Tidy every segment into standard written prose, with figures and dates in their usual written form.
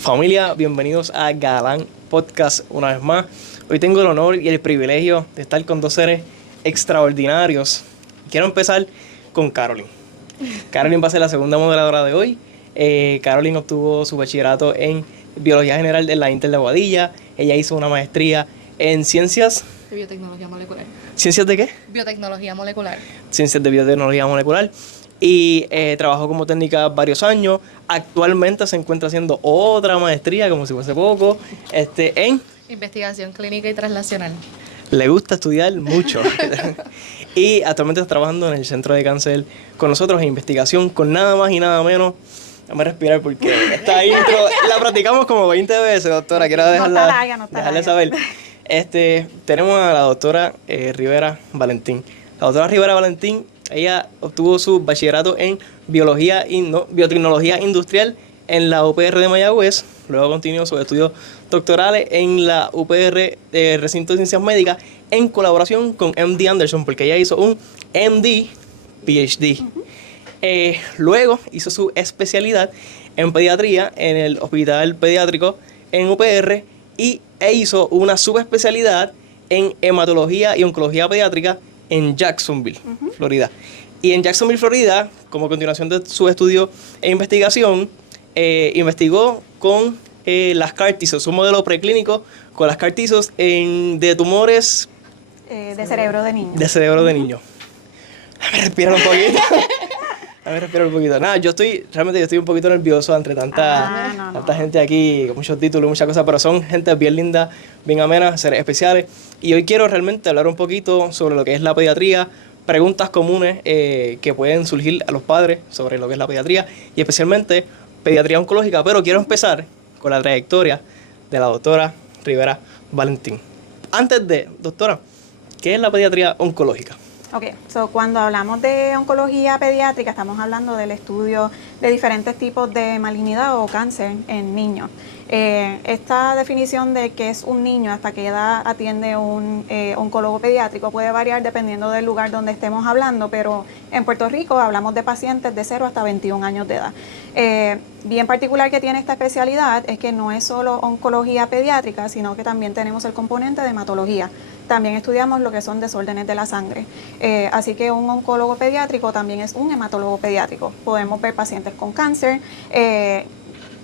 Familia, bienvenidos a Galán Podcast una vez más. Hoy tengo el honor y el privilegio de estar con dos seres extraordinarios. Quiero empezar con Caroline. Caroline va a ser la segunda moderadora de hoy. Caroline obtuvo su bachillerato en Biología General de la Inter de Aguadilla. Ella hizo una maestría en Ciencias... De biotecnología molecular. ¿Ciencias de qué? Biotecnología molecular. Ciencias de Biotecnología Molecular. Y trabajó como técnica varios años. Actualmente se encuentra haciendo otra maestría, como si fuese poco, en... Investigación clínica y translacional. Le gusta estudiar mucho. Y actualmente está trabajando en el Centro de Cáncer con nosotros en investigación con nada más y nada menos. Déjame respirar porque esta intro la practicamos como 20 veces, doctora. Quiero dejarle saber. Tenemos a la doctora Rivera Valentín. La doctora Rivera Valentín, ella obtuvo su bachillerato en biotecnología industrial en la UPR de Mayagüez. Luego continuó sus estudios doctorales en la UPR Recinto de Ciencias Médicas en colaboración con MD Anderson, porque ella hizo un MD PhD. Luego hizo su especialidad en pediatría en el Hospital Pediátrico en UPR e hizo una subespecialidad en hematología y oncología pediátrica en Jacksonville, Florida. Y en Jacksonville, Florida, como continuación de su estudio e investigación, investigó con las CAR-T-cells, un modelo preclínico con las CAR-T-cells de tumores... de cerebro de niño. De cerebro de niño. A ver, respira un poquito. Nada, yo estoy un poquito nervioso entre tanta gente aquí, con muchos títulos, muchas cosas, pero son gente bien linda, bien amena, seres especiales. Y hoy quiero realmente hablar un poquito sobre lo que es la pediatría, preguntas comunes que pueden surgir a los padres sobre lo que es la pediatría y especialmente pediatría oncológica. Pero quiero empezar con la trayectoria de la doctora Rivera Valentín. Doctora, ¿qué es la pediatría oncológica? Ok, cuando hablamos de oncología pediátrica estamos hablando del estudio de diferentes tipos de malignidad o cáncer en niños. Esta definición de qué es un niño, hasta qué edad atiende un oncólogo pediátrico, puede variar dependiendo del lugar donde estemos hablando, pero en Puerto Rico hablamos de pacientes de 0 hasta 21 años de edad. Bien particular que tiene esta especialidad es que no es solo oncología pediátrica, sino que también tenemos el componente de hematología. También estudiamos lo que son desórdenes de la sangre. Así que un oncólogo pediátrico también es un hematólogo pediátrico. Podemos ver pacientes con cáncer,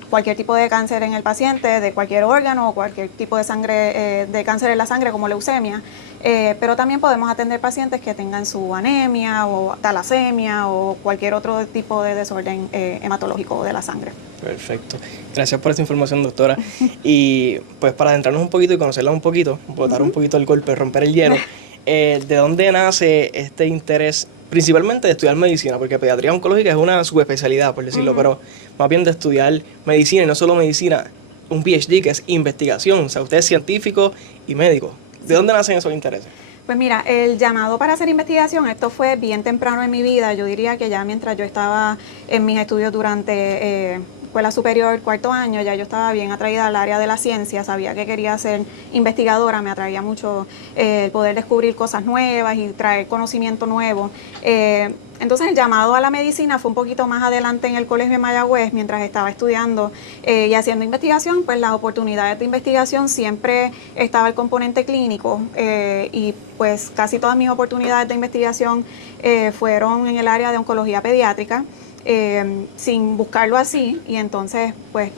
cualquier tipo de cáncer en el paciente, de cualquier órgano o cualquier tipo de sangre, de cáncer en la sangre como leucemia. Pero también podemos atender pacientes que tengan su anemia o talasemia o cualquier otro tipo de desorden hematológico de la sangre. Perfecto. Gracias por esa información, doctora. Y pues para adentrarnos un poquito y conocerla un poquito, botar un poquito el golpe, romper el hielo, ¿de dónde nace este interés principalmente de estudiar medicina? Porque pediatría oncológica es una subespecialidad, por decirlo, pero más bien de estudiar medicina y no solo medicina, un PhD que es investigación. O sea, usted es científico y médico. ¿De dónde nacen esos intereses? Pues mira, el llamado para hacer investigación, esto fue bien temprano en mi vida. Yo diría que ya mientras yo estaba en mis estudios durante escuela superior, cuarto año, ya yo estaba bien atraída al área de la ciencia, sabía que quería ser investigadora, me atraía mucho el poder descubrir cosas nuevas y traer conocimiento nuevo. Entonces el llamado a la medicina fue un poquito más adelante en el colegio de Mayagüez, mientras estaba estudiando y haciendo investigación, pues las oportunidades de investigación siempre estaba el componente clínico y pues casi todas mis oportunidades de investigación fueron en el área de oncología pediátrica. Sin buscarlo así, y entonces pues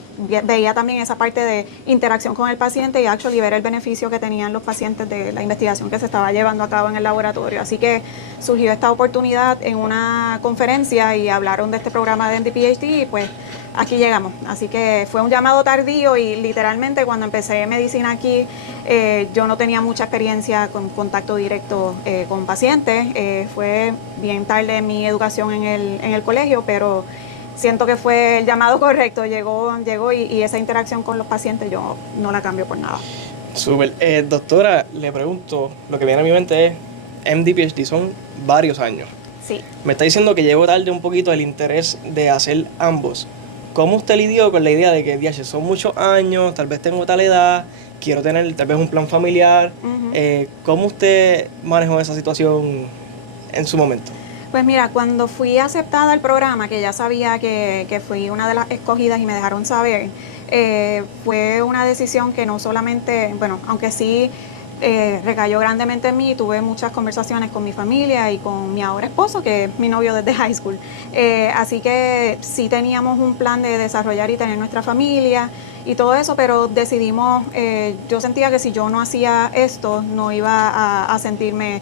veía también esa parte de interacción con el paciente y actually ver el beneficio que tenían los pacientes de la investigación que se estaba llevando a cabo en el laboratorio. Así que surgió esta oportunidad en una conferencia y hablaron de este programa de MD-PhD y pues aquí llegamos. Así que fue un llamado tardío y literalmente cuando empecé medicina aquí yo no tenía mucha experiencia con contacto directo con pacientes. Fue bien tarde en mi educación en el colegio, pero siento que fue el llamado correcto. Llegó y esa interacción con los pacientes yo no la cambio por nada. Súper. Doctora, le pregunto, lo que viene a mi mente es MD, PhD, son varios años. Sí. Me está diciendo que llegó tarde un poquito el interés de hacer ambos. ¿Cómo usted lidió con la idea de que, son muchos años, tal vez tengo tal edad, quiero tener tal vez un plan familiar? ¿Cómo usted manejó esa situación en su momento? Pues mira, cuando fui aceptada al programa, que ya sabía que fui una de las escogidas y me dejaron saber, fue una decisión que no solamente, bueno, aunque sí recayó grandemente en mí, tuve muchas conversaciones con mi familia y con mi ahora esposo, que es mi novio desde high school. Así que sí teníamos un plan de desarrollar y tener nuestra familia y todo eso, pero decidimos, yo sentía que si yo no hacía esto, no iba a sentirme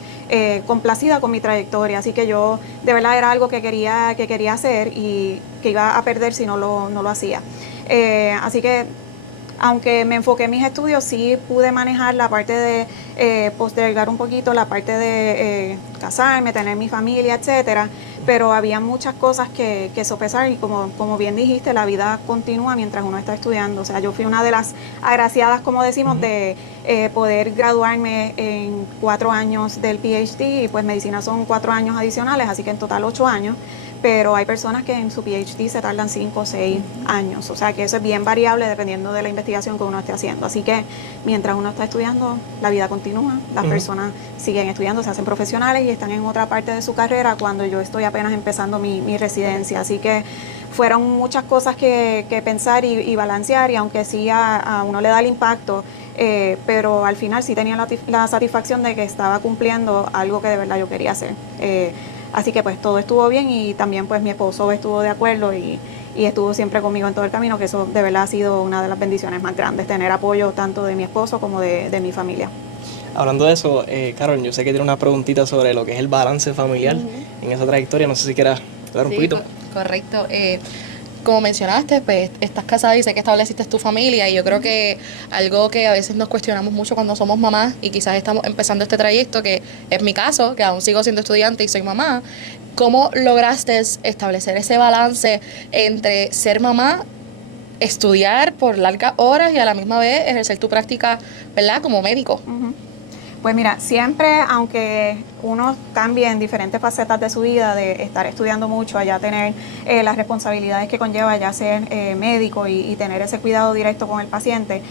complacida con mi trayectoria, así que yo de verdad era algo que quería hacer y que iba a perder si no lo hacía. Así que aunque me enfoqué en mis estudios, sí pude manejar la parte de postergar un poquito, la parte de casarme, tener mi familia, etcétera, pero había muchas cosas que sopesar y como bien dijiste, la vida continúa mientras uno está estudiando. O sea, yo fui una de las agraciadas, como decimos, de poder graduarme en 4 años del PhD y pues medicina son 4 años adicionales, así que en total 8 años. Pero hay personas que en su PhD se tardan 5 o 6 años, o sea que eso es bien variable dependiendo de la investigación que uno esté haciendo. Así que mientras uno está estudiando, la vida continúa, las personas siguen estudiando, se hacen profesionales y están en otra parte de su carrera cuando yo estoy apenas empezando mi residencia. Así que fueron muchas cosas que pensar y balancear, y aunque sí a uno le da el impacto, pero al final sí tenía la satisfacción de que estaba cumpliendo algo que de verdad yo quería hacer. Así que pues todo estuvo bien y también pues mi esposo estuvo de acuerdo y estuvo siempre conmigo en todo el camino, que eso de verdad ha sido una de las bendiciones más grandes, tener apoyo tanto de mi esposo como de mi familia. Hablando de eso, Carol, yo sé que tiene una preguntita sobre lo que es el balance familiar en esa trayectoria. No sé si quieras hablar un poquito. Correcto. Como mencionaste, pues estás casada y sé que estableciste tu familia, y yo creo que algo que a veces nos cuestionamos mucho cuando somos mamás y quizás estamos empezando este trayecto, que es mi caso, que aún sigo siendo estudiante y soy mamá, ¿cómo lograste establecer ese balance entre ser mamá, estudiar por largas horas y a la misma vez ejercer tu práctica, ¿verdad?, como médico? Pues mira, siempre, aunque uno cambie en diferentes facetas de su vida, de estar estudiando mucho, allá tener las responsabilidades que conlleva ya ser médico y tener ese cuidado directo con el paciente,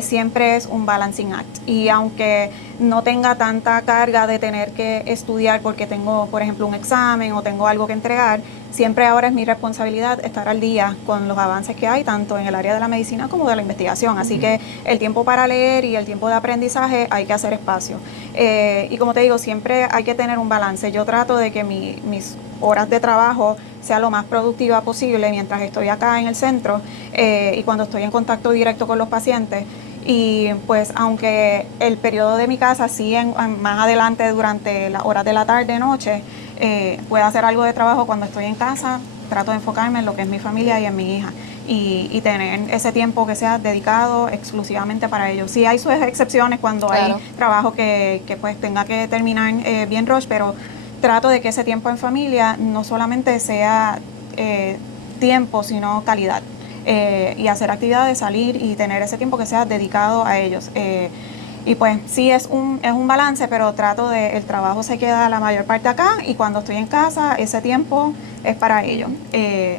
siempre es un balancing act. Y aunque no tenga tanta carga de tener que estudiar porque tengo, por ejemplo, un examen o tengo algo que entregar, siempre ahora es mi responsabilidad estar al día con los avances que hay, tanto en el área de la medicina como de la investigación. Así que el tiempo para leer y el tiempo de aprendizaje hay que hacer espacio. Y como te digo, siempre hay que tener un balance. Yo trato de que mis horas de trabajo sea lo más productiva posible mientras estoy acá en el centro y cuando estoy en contacto directo con los pacientes. Y pues aunque el periodo de mi casa sí más adelante durante las horas de la tarde, noche, puedo hacer algo de trabajo, cuando estoy en casa trato de enfocarme en lo que es mi familia y en mi hija y tener ese tiempo que sea dedicado exclusivamente para ellos. Sí hay sus excepciones cuando hay trabajo que pues tenga que terminar bien rush, pero trato de que ese tiempo en familia no solamente sea tiempo, sino calidad. Y hacer actividades, salir y tener ese tiempo que sea dedicado a ellos. Y pues sí es un balance, pero trato de, el trabajo se queda la mayor parte acá y cuando estoy en casa ese tiempo es para ellos.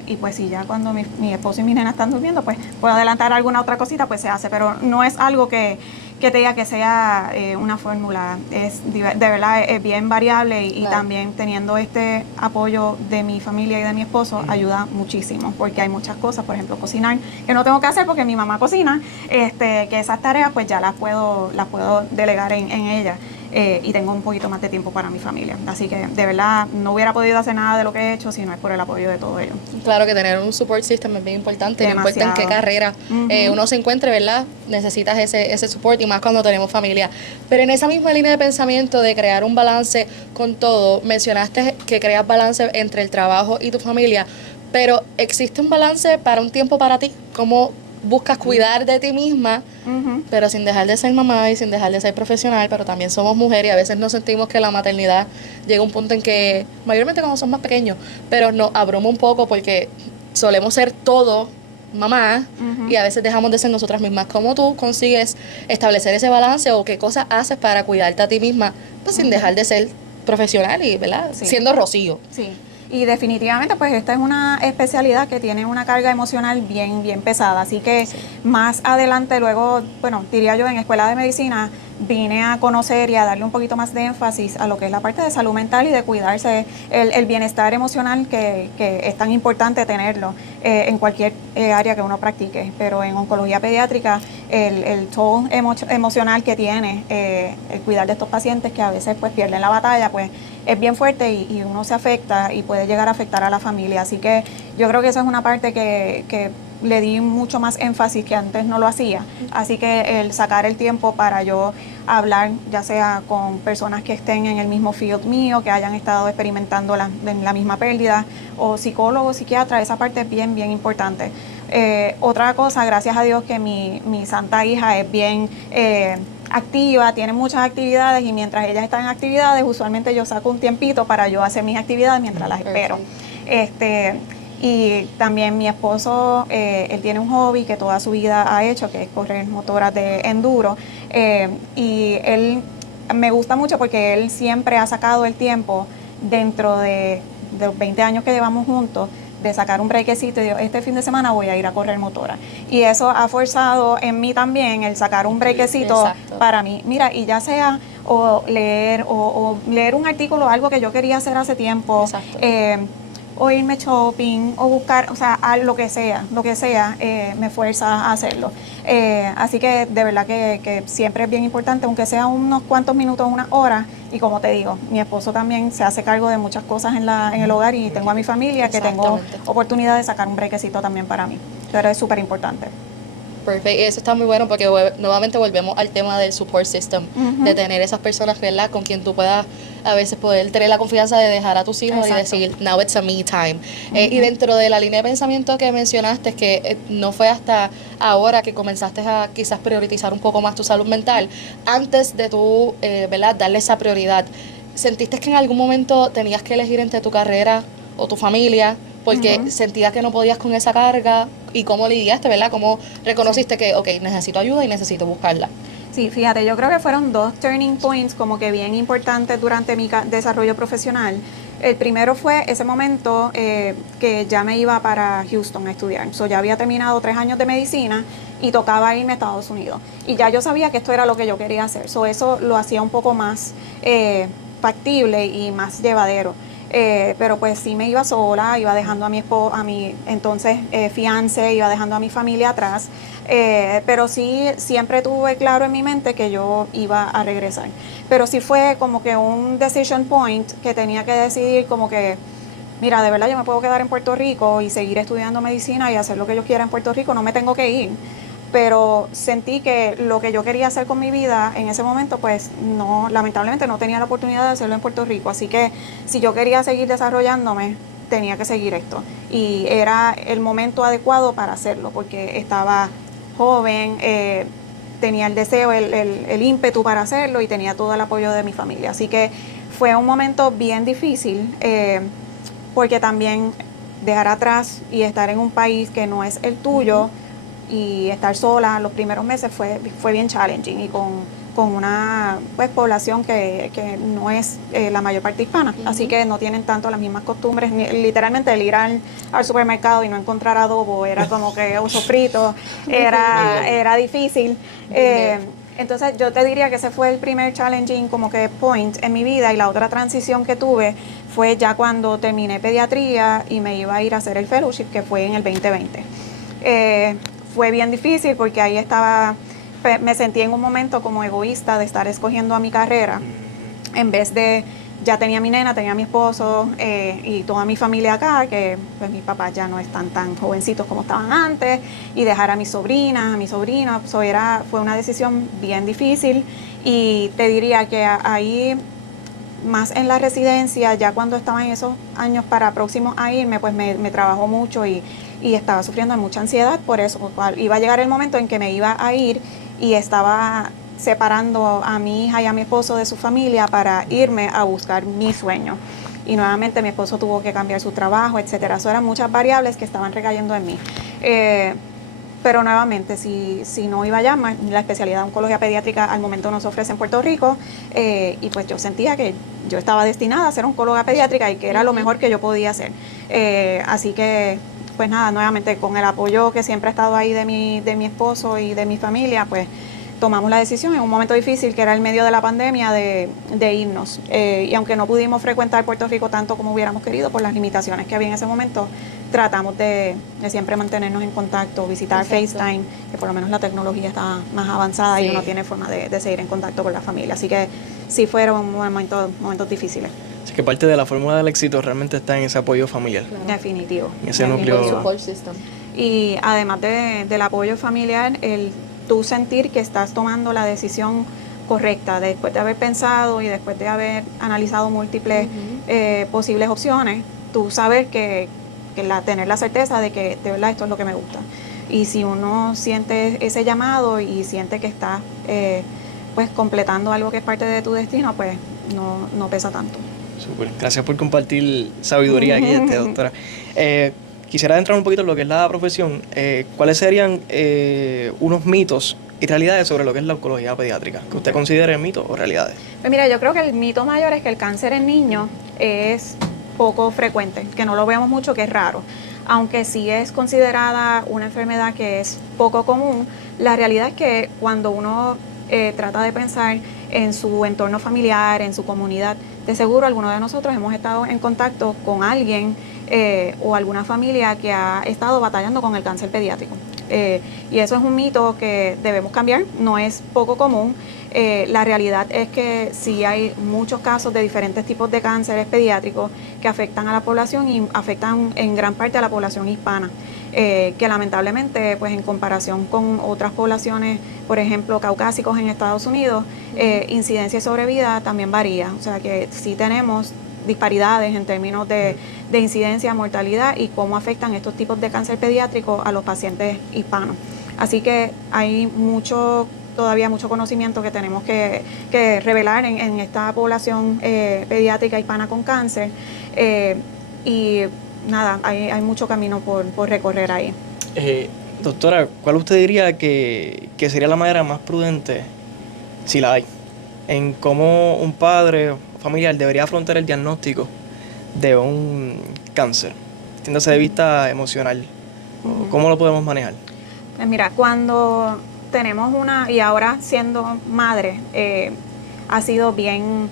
Y pues si ya cuando mi esposo y mi nena están durmiendo, pues puedo adelantar alguna otra cosita, pues se hace, pero no es algo que te diga que sea una fórmula. De verdad es bien variable y también teniendo este apoyo de mi familia y de mi esposo ayuda muchísimo, porque hay muchas cosas, por ejemplo cocinar, que no tengo que hacer porque mi mamá cocina, que esas tareas pues ya las puedo delegar en ella. Y tengo un poquito más de tiempo para mi familia. Así que de verdad no hubiera podido hacer nada de lo que he hecho si no es por el apoyo de todo ello. Claro que tener un support system es bien importante, no importa en qué carrera uno se encuentre, ¿verdad? Necesitas ese support, y más cuando tenemos familia. Pero en esa misma línea de pensamiento de crear un balance con todo, mencionaste que creas balance entre el trabajo y tu familia, pero ¿existe un balance para un tiempo para ti? ¿Cómo buscas cuidar de ti misma, pero sin dejar de ser mamá y sin dejar de ser profesional? Pero también somos mujeres y a veces nos sentimos que la maternidad llega a un punto en que, mayormente cuando somos más pequeños, pero nos abruma un poco porque solemos ser todo mamá y a veces dejamos de ser nosotras mismas. ¿Cómo tú consigues establecer ese balance, o qué cosas haces para cuidarte a ti misma, pues sin dejar de ser profesional y, ¿verdad?, siendo Rocío? Sí. Y definitivamente pues esta es una especialidad que tiene una carga emocional bien pesada, así que más adelante luego, bueno, diría yo en escuela de medicina vine a conocer y a darle un poquito más de énfasis a lo que es la parte de salud mental y de cuidarse, el bienestar emocional que es tan importante tenerlo en cualquier área que uno practique, pero en oncología pediátrica el toll emocional que tiene el cuidar de estos pacientes que a veces pues pierden la batalla, pues es bien fuerte y uno se afecta y puede llegar a afectar a la familia, así que yo creo que esa es una parte que le di mucho más énfasis que antes no lo hacía, así que el sacar el tiempo para yo hablar, ya sea con personas que estén en el mismo field mío, que hayan estado experimentando la misma pérdida, o psicólogos, psiquiatras, esa parte es bien, bien importante. Otra cosa, gracias a Dios que mi santa hija es bien activa, tiene muchas actividades y mientras ella está en actividades, usualmente yo saco un tiempito para yo hacer mis actividades mientras las espero. Y también mi esposo, él tiene un hobby que toda su vida ha hecho, que es correr motoras de enduro. Y él me gusta mucho porque él siempre ha sacado el tiempo dentro de los 20 años que llevamos juntos, de sacar un brequecito y digo, este fin de semana voy a ir a correr motora. Y eso ha forzado en mí también el sacar un brequecito para mí. Mira, y ya sea o leer un artículo, algo que yo quería hacer hace tiempo, o irme shopping, o buscar, o sea, lo que sea, me fuerza a hacerlo. Así que de verdad que siempre es bien importante, aunque sea unos cuantos minutos, unas horas, y como te digo, mi esposo también se hace cargo de muchas cosas en el hogar y tengo a mi familia que tengo oportunidad de sacar un brequecito también para mí, pero es súper importante. Perfecto, eso está muy bueno porque nuevamente volvemos al tema del support system, de tener esas personas, ¿verdad?, con quien tú puedas a veces poder tener la confianza de dejar a tus hijos y decir, now it's a me time. Y dentro de la línea de pensamiento que mencionaste, que no fue hasta ahora que comenzaste a quizás priorizar un poco más tu salud mental, antes de tú, ¿verdad?, darle esa prioridad, ¿sentiste que en algún momento tenías que elegir entre tu carrera o tu familia? Porque sentías que no podías con esa carga, y cómo lidiaste, ¿verdad? Cómo reconociste que, ok, necesito ayuda y necesito buscarla. Sí, fíjate, yo creo que fueron dos turning points como que bien importantes durante mi desarrollo profesional. El primero fue ese momento que ya me iba para Houston a estudiar. Ya había terminado 3 años de medicina y tocaba irme a Estados Unidos. Y ya yo sabía que esto era lo que yo quería hacer. Eso lo hacía un poco más factible y más llevadero. Pero pues sí me iba sola, iba dejando a mi esposo, a mi entonces fiancé, iba dejando a mi familia atrás, pero sí siempre tuve claro en mi mente que yo iba a regresar. Pero sí fue como que un decision point que tenía que decidir como que, mira, de verdad yo me puedo quedar en Puerto Rico y seguir estudiando medicina y hacer lo que yo quiera en Puerto Rico, no me tengo que ir. Pero sentí que lo que yo quería hacer con mi vida en ese momento, pues no, lamentablemente no tenía la oportunidad de hacerlo en Puerto Rico. Así que si yo quería seguir desarrollándome, tenía que seguir esto. Y era el momento adecuado para hacerlo, porque estaba joven, tenía el deseo, el ímpetu para hacerlo y tenía todo el apoyo de mi familia. Así que fue un momento bien difícil, porque también dejar atrás y estar en un país que no es el tuyo, y estar sola los primeros meses fue bien challenging, y con una pues población que no es la mayor parte hispana, así que no tienen tanto las mismas costumbres, literalmente el ir al supermercado y no encontrar adobo era como que un sofrito, era difícil. Entonces yo te diría que ese fue el primer challenging como que point en mi vida, y la otra transición que tuve fue ya cuando terminé pediatría y me iba a ir a hacer el fellowship, que fue en el 2020. Fue bien difícil porque ahí me sentí en un momento como egoísta de estar escogiendo a mi carrera, en vez de, ya tenía mi nena, tenía mi esposo y toda mi familia acá, que pues mis papás ya no están tan jovencitos como estaban antes, y dejar a mis sobrinas, a mi sobrino, fue una decisión bien difícil. Y te diría que ahí, más en la residencia, ya cuando estaba en esos años para próximos a irme, pues me trabajó mucho y estaba sufriendo de mucha ansiedad por eso. Iba a llegar el momento en que me iba a ir y estaba separando a mi hija y a mi esposo de su familia para irme a buscar mi sueño. Y nuevamente mi esposo tuvo que cambiar su trabajo, etcétera. Eso eran muchas variables que estaban recayendo en mí. Pero nuevamente, si no iba allá, la especialidad de oncología pediátrica al momento no se ofrece en Puerto Rico, y pues yo sentía que yo estaba destinada a ser oncóloga pediátrica y que era lo mejor que yo podía hacer. Así que, pues nada, nuevamente con el apoyo que siempre ha estado ahí de mi esposo y de mi familia, pues tomamos la decisión en un momento difícil, que era el medio de la pandemia, de irnos. Y aunque no pudimos frecuentar Puerto Rico tanto como hubiéramos querido por las limitaciones que había en ese momento, tratamos de siempre mantenernos en contacto, visitar FaceTime, que por lo menos la tecnología está más avanzada y uno tiene forma de seguir en contacto con la familia. Así que sí fueron momentos difíciles. Así que parte de la fórmula del éxito realmente está en ese apoyo familiar. Claro. Definitivo. En ese núcleo. Support system. Y además del apoyo familiar, el tú sentir que estás tomando la decisión correcta después de haber pensado y después de haber analizado múltiples posibles opciones, tú saber que tener la certeza de que de verdad esto es lo que me gusta. Y si uno siente ese llamado y siente que está pues completando algo que es parte de tu destino, pues no pesa tanto. Súper, gracias por compartir sabiduría aquí, doctora. Quisiera entrar un poquito en lo que es la profesión. ¿Cuáles serían unos mitos y realidades sobre lo que es la oncología pediátrica? ¿Que usted considere mitos o realidades? Pues mira, yo creo que el mito mayor es que el cáncer en niños es poco frecuente, que no lo vemos mucho, que es raro. Aunque sí es considerada una enfermedad que es poco común, la realidad es que cuando uno trata de pensar en su entorno familiar, en su comunidad, de seguro algunos de nosotros hemos estado en contacto con alguien o alguna familia que ha estado batallando con el cáncer pediátrico. Y eso es un mito que debemos cambiar, no es poco común. La realidad es que sí hay muchos casos de diferentes tipos de cánceres pediátricos que afectan a la población y afectan en gran parte a la población hispana, que lamentablemente pues en comparación con otras poblaciones, por ejemplo caucásicos en Estados Unidos, incidencia y sobrevida también varía, o sea que sí tenemos disparidades en términos de incidencia, mortalidad y cómo afectan estos tipos de cáncer pediátrico a los pacientes hispanos. Así que hay todavía mucho conocimiento que tenemos que revelar en esta población pediátrica hispana con cáncer y nada, hay mucho camino por recorrer ahí. Doctora, ¿cuál usted diría que sería la manera más prudente, si la hay, en cómo un padre o familiar debería afrontar el diagnóstico de un cáncer, desde de vista emocional? ¿Cómo lo podemos manejar? Pues mira, cuando tenemos y ahora siendo madre, ha sido bien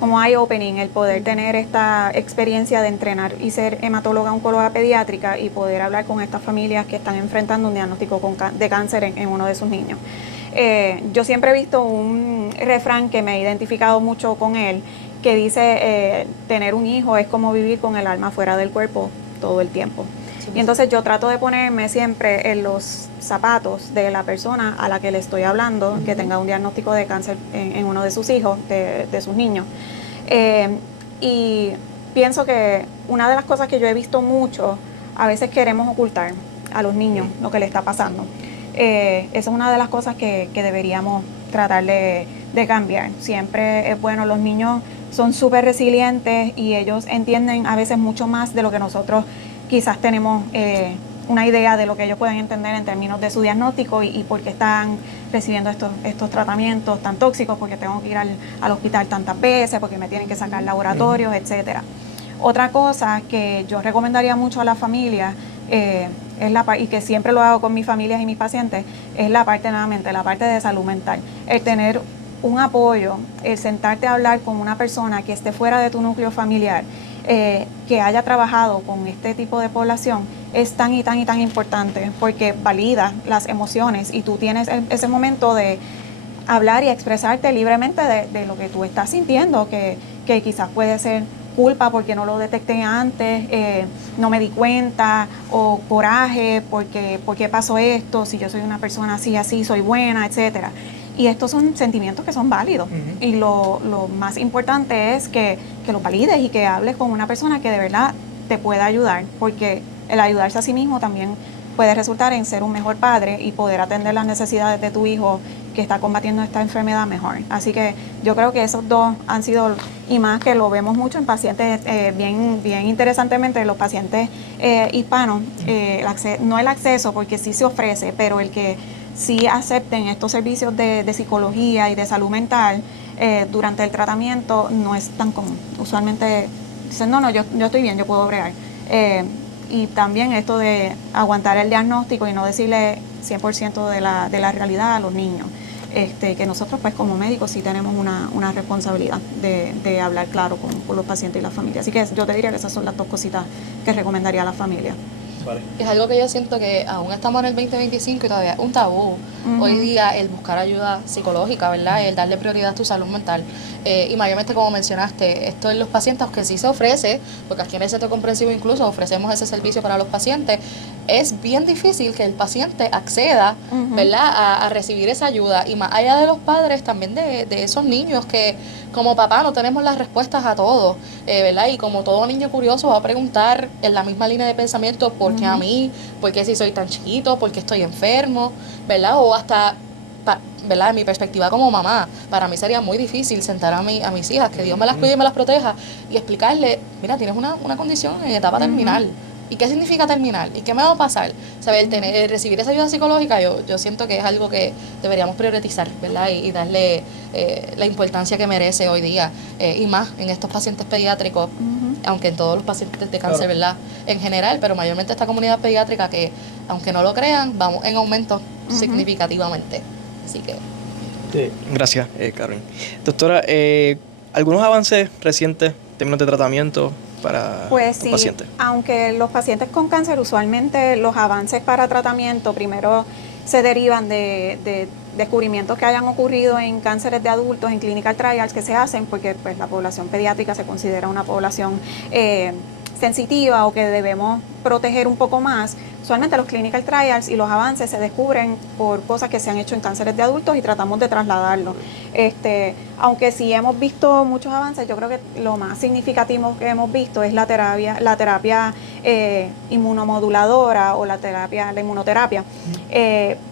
como eye-opening el poder tener esta experiencia de entrenar y ser hematóloga oncóloga pediátrica y poder hablar con estas familias que están enfrentando un diagnóstico de cáncer en uno de sus niños. Yo siempre he visto un refrán que me ha identificado mucho con él, que dice, tener un hijo es como vivir con el alma fuera del cuerpo todo el tiempo. Y entonces yo trato de ponerme siempre en los zapatos de la persona a la que le estoy hablando, que tenga un diagnóstico de cáncer en uno de sus hijos, de sus niños. Y pienso que una de las cosas que yo he visto mucho, a veces queremos ocultar a los niños lo que le está pasando. Esa es una de las cosas que deberíamos tratar de cambiar. Siempre es bueno, los niños son súper resilientes y ellos entienden a veces mucho más de lo que nosotros quizás tenemos una idea de lo que ellos pueden entender en términos de su diagnóstico y por qué están recibiendo estos tratamientos tan tóxicos, porque tengo que ir al hospital tantas veces, porque me tienen que sacar laboratorios, etcétera. Otra cosa que yo recomendaría mucho a las familias y que siempre lo hago con mis familias y mis pacientes, es la parte de salud mental. El tener un apoyo, el sentarte a hablar con una persona que esté fuera de tu núcleo familiar, que haya trabajado con este tipo de población, es tan y tan y tan importante, porque valida las emociones y tú tienes ese momento de hablar y expresarte libremente de lo que tú estás sintiendo, que quizás puede ser culpa porque no lo detecté antes, no me di cuenta, o coraje porque ¿por qué pasó esto? Si yo soy una persona así, soy buena, etcétera. Y estos son sentimientos que son válidos. Y lo más importante es que lo valides y que hables con una persona que de verdad te pueda ayudar, porque el ayudarse a sí mismo también puede resultar en ser un mejor padre y poder atender las necesidades de tu hijo que está combatiendo esta enfermedad mejor. Así que yo creo que esos dos han sido, y más que lo vemos mucho en pacientes, bien interesantemente, los pacientes hispanos, no el acceso, porque sí se ofrece, pero el que sí acepten estos servicios de psicología y de salud mental durante el tratamiento no es tan común. Usualmente dicen, no, yo estoy bien, yo puedo bregar. y también esto de aguantar el diagnóstico y no decirle 100% de la realidad a los niños. Que nosotros pues como médicos sí tenemos una responsabilidad de hablar claro con los pacientes y la familia. Así que yo te diría que esas son las dos cositas que recomendaría a la familia. Vale. Es algo que yo siento que aún estamos en el 2025 y todavía es un tabú. Hoy día el buscar ayuda psicológica, ¿verdad? El darle prioridad a tu salud mental. Y mayormente, como mencionaste, esto en los pacientes, aunque sí se ofrece, porque aquí en el Centro Comprensivo incluso ofrecemos ese servicio para los pacientes, es bien difícil que el paciente acceda, ¿verdad? A recibir esa ayuda. Y más allá de los padres, también de esos niños que como papá no tenemos las respuestas a todo, ¿verdad? Y como todo niño curioso va a preguntar en la misma línea de pensamiento, ¿por qué a mí? ¿Por qué si soy tan chiquito? ¿Por qué estoy enfermo? ¿Verdad? O hasta, ¿verdad? En mi perspectiva como mamá, para mí sería muy difícil sentar a mis hijas, que Dios me las cuide y me las proteja, y explicarle, mira, tienes una condición en etapa terminal. ¿Y qué significa terminal? ¿Y qué me va a pasar? ¿Saber? Recibir esa ayuda psicológica, yo siento que es algo que deberíamos priorizar, ¿verdad? Y darle la importancia que merece hoy día. Y más en estos pacientes pediátricos, aunque en todos los pacientes de cáncer, ¿verdad? En general, pero mayormente esta comunidad pediátrica que, aunque no lo crean, vamos en aumento significativamente. Así que... Sí. Gracias, Karen. Doctora, ¿algunos avances recientes en términos de tratamiento para pues los sí, pacientes? aunque los pacientes con cáncer usualmente los avances para tratamiento primero se derivan de descubrimientos que hayan ocurrido en cánceres de adultos, en clinical trials que se hacen, porque pues la población pediátrica se considera una población sensitiva o que debemos proteger un poco más. Usualmente los clinical trials y los avances se descubren por cosas que se han hecho en cánceres de adultos y tratamos de trasladarlo. Aunque sí hemos visto muchos avances, yo creo que lo más significativo que hemos visto es la terapia inmunomoduladora o la inmunoterapia,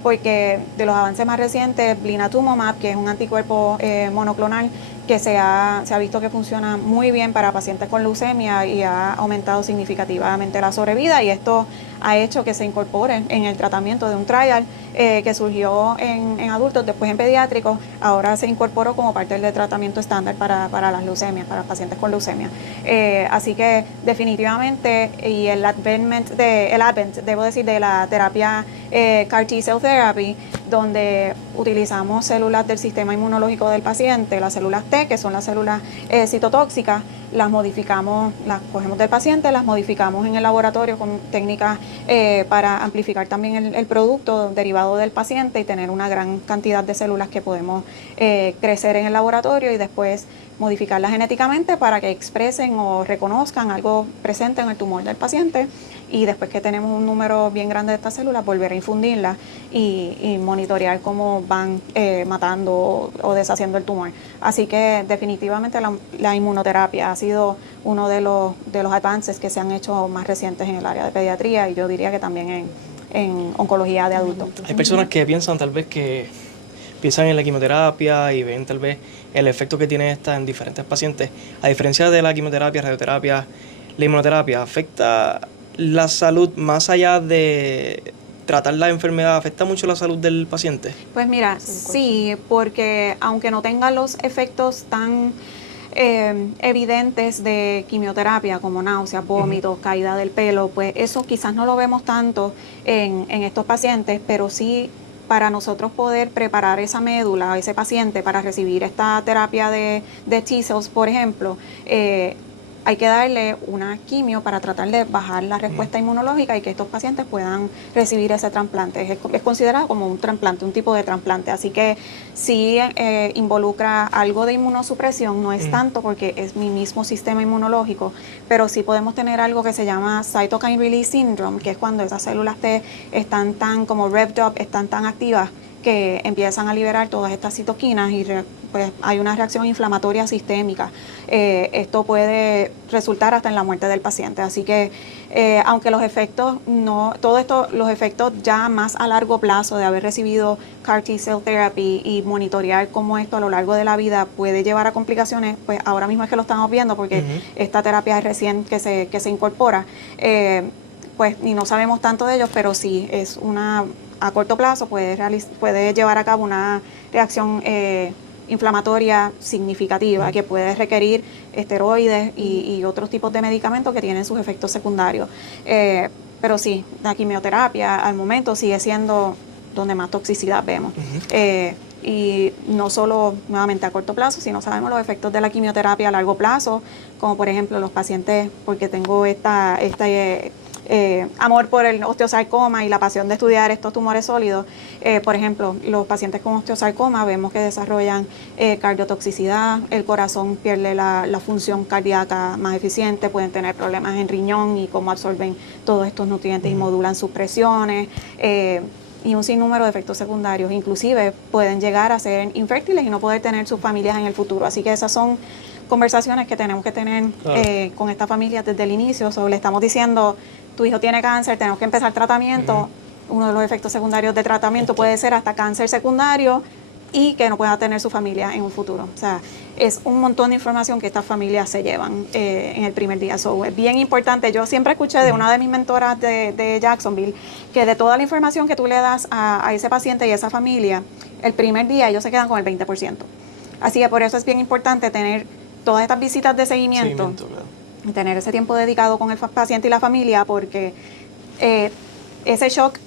porque de los avances más recientes, blinatumomab, que es un anticuerpo monoclonal que se ha visto que funciona muy bien para pacientes con leucemia y ha aumentado significativamente la sobrevida, y esto ha hecho que se incorpore en el tratamiento de un trial que surgió en adultos, después en pediátricos, ahora se incorporó como parte del tratamiento estándar para las leucemias, para pacientes con leucemia. Así que definitivamente, y el advent, debo decir, de la terapia CAR T-cell therapy, donde utilizamos células del sistema inmunológico del paciente, las células T, que son las células citotóxicas, las modificamos, las cogemos del paciente, las modificamos en el laboratorio con técnicas para amplificar también el producto derivado del paciente y tener una gran cantidad de células que podemos crecer en el laboratorio y después modificarlas genéticamente para que expresen o reconozcan algo presente en el tumor del paciente, y después que tenemos un número bien grande de estas células, volver a infundirlas y monitorear cómo van matando o deshaciendo el tumor. Así que definitivamente la inmunoterapia ha sido uno de los avances que se han hecho más recientes en el área de pediatría, y yo diría que también en oncología de adultos. Hay personas que piensan tal vez piensan en la quimioterapia y ven tal vez el efecto que tiene esta en diferentes pacientes. A diferencia de la quimioterapia, radioterapia, la inmunoterapia afecta la salud más allá de tratar la enfermedad, ¿afecta mucho la salud del paciente? Pues mira, sí, porque aunque no tenga los efectos tan evidentes de quimioterapia como náuseas, vómitos, caída del pelo, pues eso quizás no lo vemos tanto en estos pacientes, pero sí para nosotros poder preparar esa médula a ese paciente para recibir esta terapia de T-cells, por ejemplo, hay que darle una quimio para tratar de bajar la respuesta inmunológica y que estos pacientes puedan recibir ese trasplante. Es considerado como un trasplante, un tipo de trasplante. Así que sí involucra algo de inmunosupresión, no es tanto porque es mi mismo sistema inmunológico, pero sí podemos tener algo que se llama Cytokine Release Syndrome, que es cuando esas células T están tan como revved up, están tan activas que empiezan a liberar todas estas citoquinas y pues hay una reacción inflamatoria sistémica. Esto puede resultar hasta en la muerte del paciente. Así que aunque los efectos los efectos ya más a largo plazo de haber recibido CAR T-cell therapy y monitorear cómo esto a lo largo de la vida puede llevar a complicaciones, pues ahora mismo es que lo estamos viendo porque esta terapia es recién que se incorpora. Pues ni no sabemos tanto de ellos, pero sí es a corto plazo puede llevar a cabo una reacción inflamatoria significativa que puede requerir esteroides y otros tipos de medicamentos que tienen sus efectos secundarios. Pero sí, la quimioterapia al momento sigue siendo donde más toxicidad vemos. Y no solo nuevamente a corto plazo, sino sabemos los efectos de la quimioterapia a largo plazo, como por ejemplo los pacientes, porque tengo amor por el osteosarcoma y la pasión de estudiar estos tumores sólidos. Por ejemplo, los pacientes con osteosarcoma vemos que desarrollan cardiotoxicidad, el corazón pierde la función cardíaca más eficiente, pueden tener problemas en riñón y cómo absorben todos estos nutrientes y modulan sus presiones. Y un sinnúmero de efectos secundarios, inclusive pueden llegar a ser infértiles y no poder tener sus familias en el futuro. Así que esas son conversaciones que tenemos que tener con esta familia desde el inicio. Le estamos diciendo, tu hijo tiene cáncer, tenemos que empezar tratamiento. Uno de los efectos secundarios de tratamiento puede ser hasta cáncer secundario y que no pueda tener su familia en un futuro. O sea, es un montón de información que estas familias se llevan en el primer día. So, es bien importante. Yo siempre escuché de una de mis mentoras de Jacksonville que de toda la información que tú le das a ese paciente y a esa familia, el primer día ellos se quedan con el 20%. Así que por eso es bien importante tener todas estas visitas de seguimiento y tener ese tiempo dedicado con el paciente y la familia, porque ese shock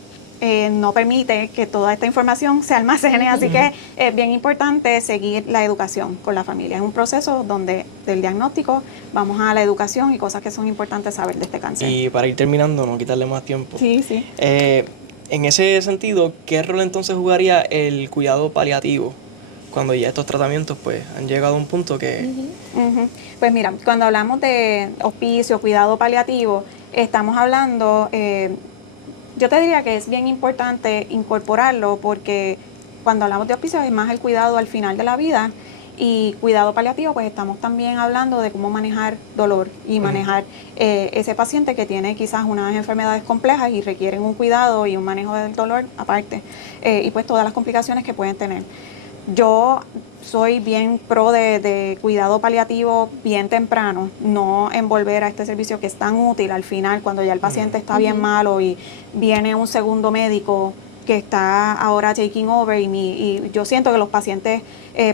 no permite que toda esta información se almacene, así que es bien importante seguir la educación con la familia. Es un proceso donde del diagnóstico vamos a la educación y cosas que son importantes saber de este cáncer. Y para ir terminando, no quitarle más tiempo. Sí, sí. En ese sentido, ¿qué rol entonces jugaría el cuidado paliativo cuando ya estos tratamientos pues han llegado a un punto que... Pues mira, cuando hablamos de hospicio, cuidado paliativo, estamos hablando... yo te diría que es bien importante incorporarlo porque cuando hablamos de hospicio es más el cuidado al final de la vida, y cuidado paliativo pues estamos también hablando de cómo manejar dolor y manejar ese paciente que tiene quizás unas enfermedades complejas y requieren un cuidado y un manejo del dolor aparte, y pues todas las complicaciones que pueden tener. Yo soy bien pro de cuidado paliativo bien temprano, no envolver a este servicio que es tan útil al final cuando ya el paciente está bien malo y viene un segundo médico que está ahora taking over y yo siento que los pacientes,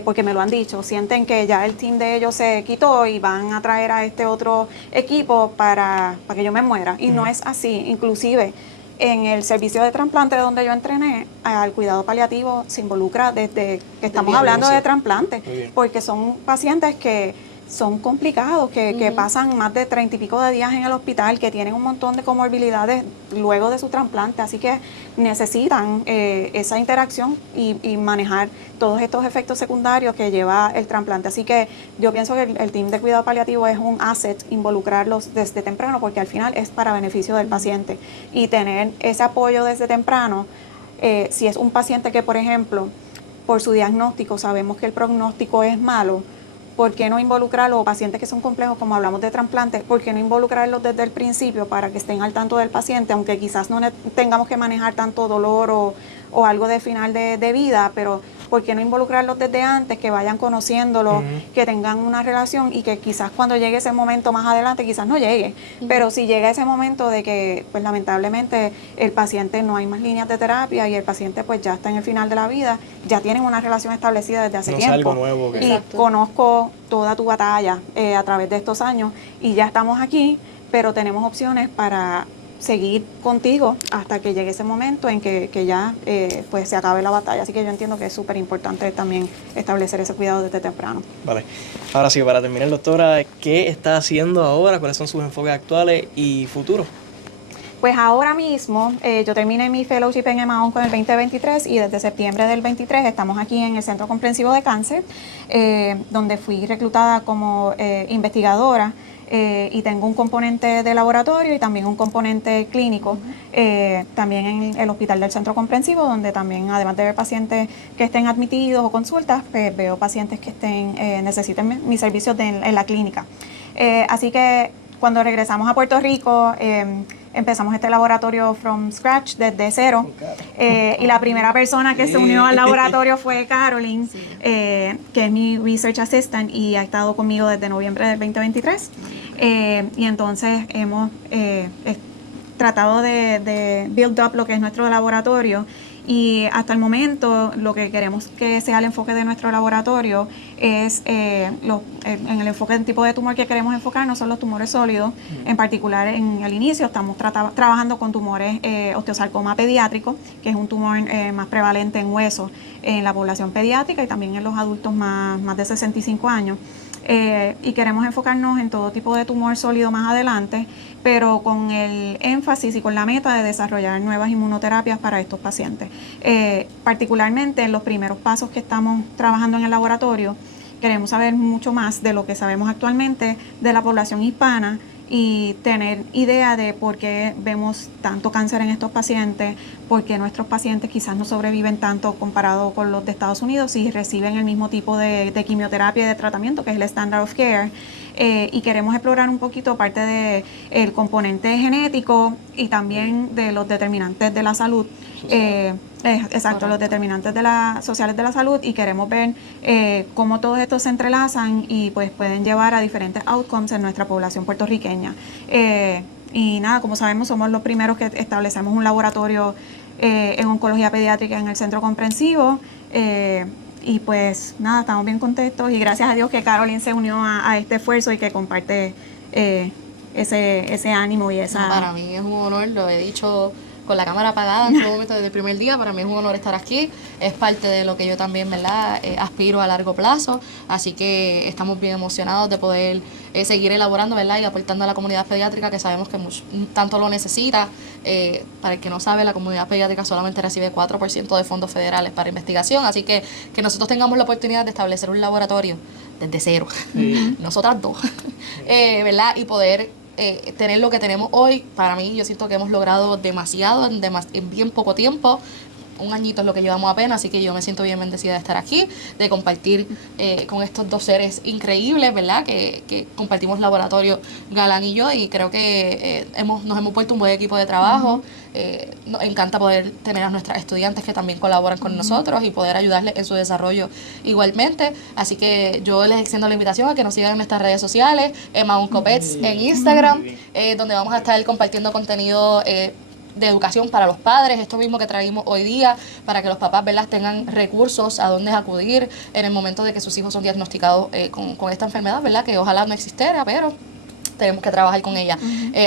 porque me lo han dicho, sienten que ya el team de ellos se quitó y van a traer a este otro equipo para que yo me muera. Y no es así, inclusive en el servicio de trasplante donde yo entrené, al cuidado paliativo se involucra desde que estamos hablando de trasplante, porque son pacientes que son complicados, que pasan más de 30 y pico de días en el hospital, que tienen un montón de comorbilidades luego de su trasplante, así que necesitan esa interacción y manejar todos estos efectos secundarios que lleva el trasplante. Así que yo pienso que el team de cuidado paliativo es un asset, involucrarlos desde temprano, porque al final es para beneficio del paciente, y tener ese apoyo desde temprano. Si es un paciente que, por ejemplo, por su diagnóstico sabemos que el pronóstico es malo, ¿por qué no involucrarlos? O pacientes que son complejos, como hablamos de trasplantes, ¿por qué no involucrarlos desde el principio para que estén al tanto del paciente? Aunque quizás no tengamos que manejar tanto dolor o algo de final de vida, pero ¿por qué no involucrarlos desde antes, que vayan conociéndolos, que tengan una relación y que quizás cuando llegue ese momento más adelante, quizás no llegue, pero si llega ese momento de que pues lamentablemente el paciente no hay más líneas de terapia y el paciente pues ya está en el final de la vida, ya tienen una relación establecida desde hace tiempo. Algo nuevo, y exacto, conozco toda tu batalla a través de estos años y ya estamos aquí, pero tenemos opciones para seguir contigo hasta que llegue ese momento en que ya pues se acabe la batalla. Así que yo entiendo que es súper importante también establecer ese cuidado desde temprano. Vale. Ahora sí, para terminar, doctora, ¿qué está haciendo ahora? ¿Cuáles son sus enfoques actuales y futuros? Pues ahora mismo yo terminé mi fellowship en EMA-ONCO en el 2023 y desde septiembre del 23 estamos aquí en el Centro Comprensivo de Cáncer, donde fui reclutada como investigadora. Y tengo un componente de laboratorio y también un componente clínico, también en el hospital del Centro Comprensivo, donde también, además de ver pacientes que estén admitidos o consultas, pues veo pacientes que necesiten mis servicios en la clínica. Así que cuando regresamos a Puerto Rico, empezamos este laboratorio from scratch, desde cero, y la primera persona que se unió al laboratorio fue Caroline, que es mi Research Assistant y ha estado conmigo desde noviembre del 2023. Y entonces hemos tratado de build up lo que es nuestro laboratorio Y hasta el momento lo que queremos que sea el enfoque de nuestro laboratorio es, en el enfoque del tipo de tumor que queremos enfocarnos son los tumores sólidos. En particular, en el inicio estamos trabajando con tumores osteosarcoma pediátrico, que es un tumor más prevalente en huesos en la población pediátrica y también en los adultos más de 65 años. Y queremos enfocarnos en todo tipo de tumor sólido más adelante, pero con el énfasis y con la meta de desarrollar nuevas inmunoterapias para estos pacientes. Particularmente en los primeros pasos que estamos trabajando en el laboratorio, queremos saber mucho más de lo que sabemos actualmente de la población hispana y tener idea de por qué vemos tanto cáncer en estos pacientes, por qué nuestros pacientes quizás no sobreviven tanto comparado con los de Estados Unidos y reciben el mismo tipo de quimioterapia y de tratamiento que es el standard of care. Y queremos explorar un poquito parte del componente genético y también de los determinantes de la salud. Exacto, los determinantes sociales de la salud, y queremos ver cómo todos estos se entrelazan y pues pueden llevar a diferentes outcomes en nuestra población puertorriqueña. Y nada, como sabemos, somos los primeros que establecemos un laboratorio en oncología pediátrica en el centro comprensivo. Y pues nada, estamos bien contentos y gracias a Dios que Carolyn se unió a este esfuerzo y que comparte ese ánimo y esa... Para mí es un honor, lo he dicho con la cámara apagada en todo momento desde el primer día. Para mí es un honor estar aquí, es parte de lo que yo también, ¿verdad? Aspiro a largo plazo, así que estamos bien emocionados de poder seguir elaborando, ¿verdad? Y aportando a la comunidad pediátrica, que sabemos que tanto lo necesita. Para el que no sabe, la comunidad pediátrica solamente recibe 4% de fondos federales para investigación, así que nosotros tengamos la oportunidad de establecer un laboratorio desde cero, nosotras dos, ¿verdad? Y poder tener lo que tenemos hoy, para mí yo siento que hemos logrado demasiado en bien poco tiempo. Un añito es lo que llevamos apenas, así que yo me siento bien bendecida de estar aquí, de compartir con estos dos seres increíbles, ¿verdad? Que compartimos laboratorio, Galán y yo, y creo que nos hemos puesto un buen equipo de trabajo. Nos encanta poder tener a nuestras estudiantes que también colaboran con nosotros y poder ayudarles en su desarrollo igualmente. Así que yo les extiendo la invitación a que nos sigan en nuestras redes sociales, Emma Uncopets en Instagram, donde vamos a estar compartiendo contenido de educación para los padres, esto mismo que traímos hoy día, para que los papás, ¿verdad?, tengan recursos a dónde acudir en el momento de que sus hijos son diagnosticados con esta enfermedad, ¿verdad?, que ojalá no existiera, pero tenemos que trabajar con ella.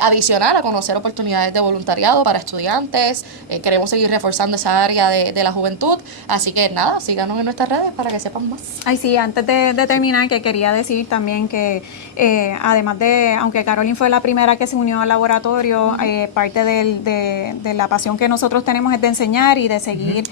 Adicional a conocer oportunidades de voluntariado para estudiantes, queremos seguir reforzando esa área de la juventud, así que nada, síganos en nuestras redes para que sepan más. Ay, sí, antes de terminar, que quería decir también que además de, aunque Carolyn fue la primera que se unió al laboratorio, parte de la pasión que nosotros tenemos es de enseñar y de seguir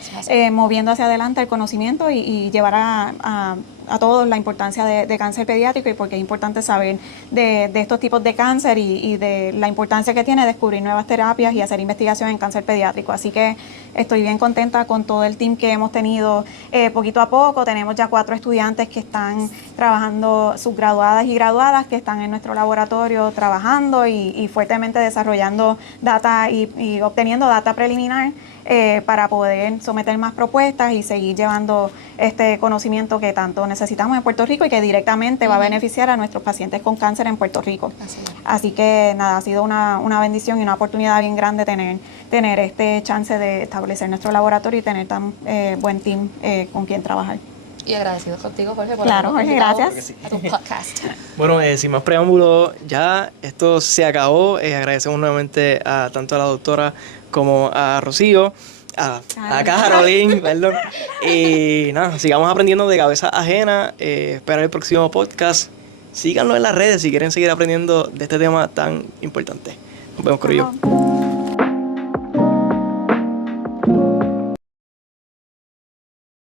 moviendo hacia adelante el conocimiento y llevar a todos la importancia de cáncer pediátrico y porque es importante saber de estos tipos de cáncer y de la importancia que tiene descubrir nuevas terapias y hacer investigación en cáncer pediátrico. Así que estoy bien contenta con todo el team que hemos tenido poquito a poco. Tenemos ya 4 estudiantes que están trabajando, subgraduadas y graduadas, que están en nuestro laboratorio trabajando y fuertemente desarrollando data y obteniendo data preliminar para poder someter más propuestas y seguir llevando este conocimiento que tanto necesitamos en Puerto Rico y que directamente va a beneficiar a nuestros pacientes con cáncer en Puerto Rico. Así que nada, ha sido una bendición y una oportunidad bien grande tener este chance de establecer nuestro laboratorio y tener tan buen team con quien trabajar. Y agradecidos contigo, Jorge, por claro, Jorge, gracias. A tu podcast. Bueno, sin más preámbulos, ya esto se acabó. Agradecemos nuevamente tanto a la doctora como a Rocío, a Carolyn, perdón. Y nada, sigamos aprendiendo de cabeza ajena. Espera el próximo podcast. Síganos en las redes si quieren seguir aprendiendo de este tema tan importante. Nos vemos, Corillo.